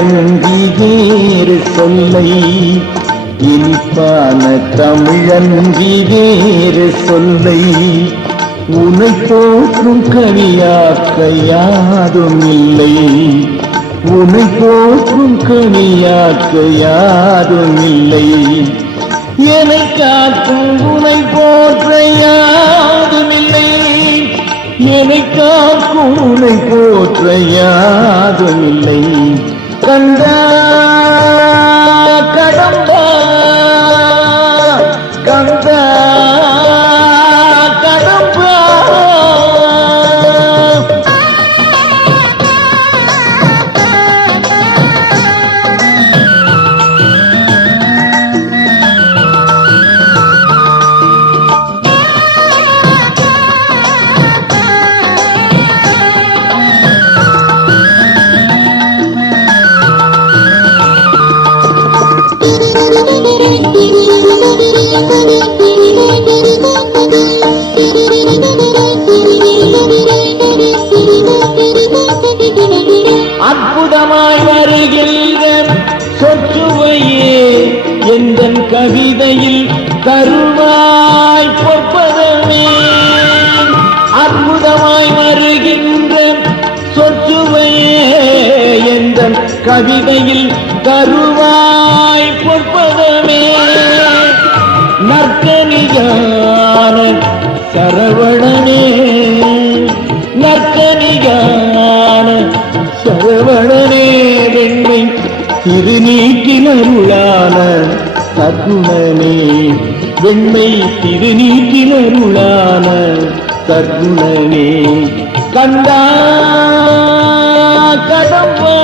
தமிழங்கீர் சொல்லை. இனிப்பான தமிழங்கீர் சொல்லை. உனை போற்றும் கனியாக்க யாரும் இல்லை. உனை போற்றும் கனியாக்க யாரும் இல்லை. என்னை காக்கும் உனை போற்ற யாரும் இல்லை. என்னை காக்கும் உனை போற்ற யாரும் இல்லை. கண்டா வருகின்ற சொற்றுவையே எந்த கவிதையில் தருவாய் பொற்பதமே. அற்புதமாய் வருகின்ற சொற்றுவையே எந்த கவிதையில் தருவாய் பொற்பதமே. நற்கனிகான சரவணனே நற்கனிகான சரவணனே வெண்மை திருநீட்டினருளான சகுணனே வெண்மை திருநீட்டினருளான சகுணனே கண்டா கடம்பா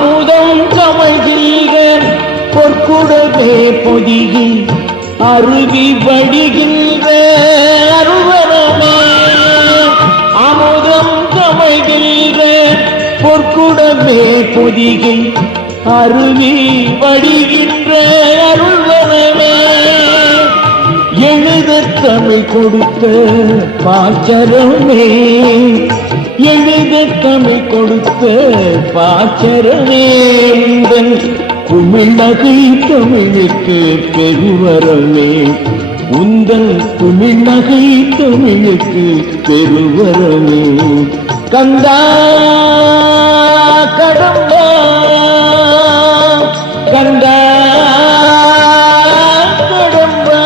அமுதம் கமழ்கின்ற பொற்குடமே பொதிகி அருவி வடிகின்ற அருவரமே. அமுதம் கமழ்கின்ற பொற்குடமே பொதிகி அருவி வடிகின்ற அருள்வரமே எழுத தமிழ் கொடுத்த பாச்சரமே. எழுத தமிழ் கொடுத்த பாச்சரவேந்தன். உந்தன் தமிழுக்கு பெருவரமே. உந்தன் குமிழ் தமிழுக்கு பெருவரமே. கந்தா கடம்பா கந்தா கடம்பா.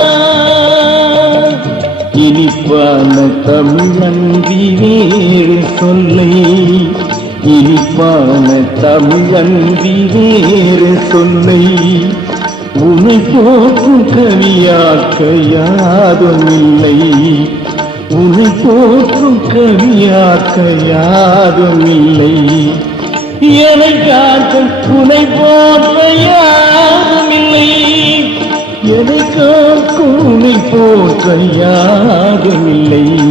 இனிப்பான தமிழன்றி வேறு இனிப்பான தமிழன்றி வேறு சொல்லை உனை போற்றும் கவியாக்க யாரும் இல்லை. உனை போற்றும் கவியாக்க யாரும் இல்லை. எனக்காக புனை போற்ற யாரும் இல்லை. எனக்காக உனை போற்ற யாரும் இல்லை.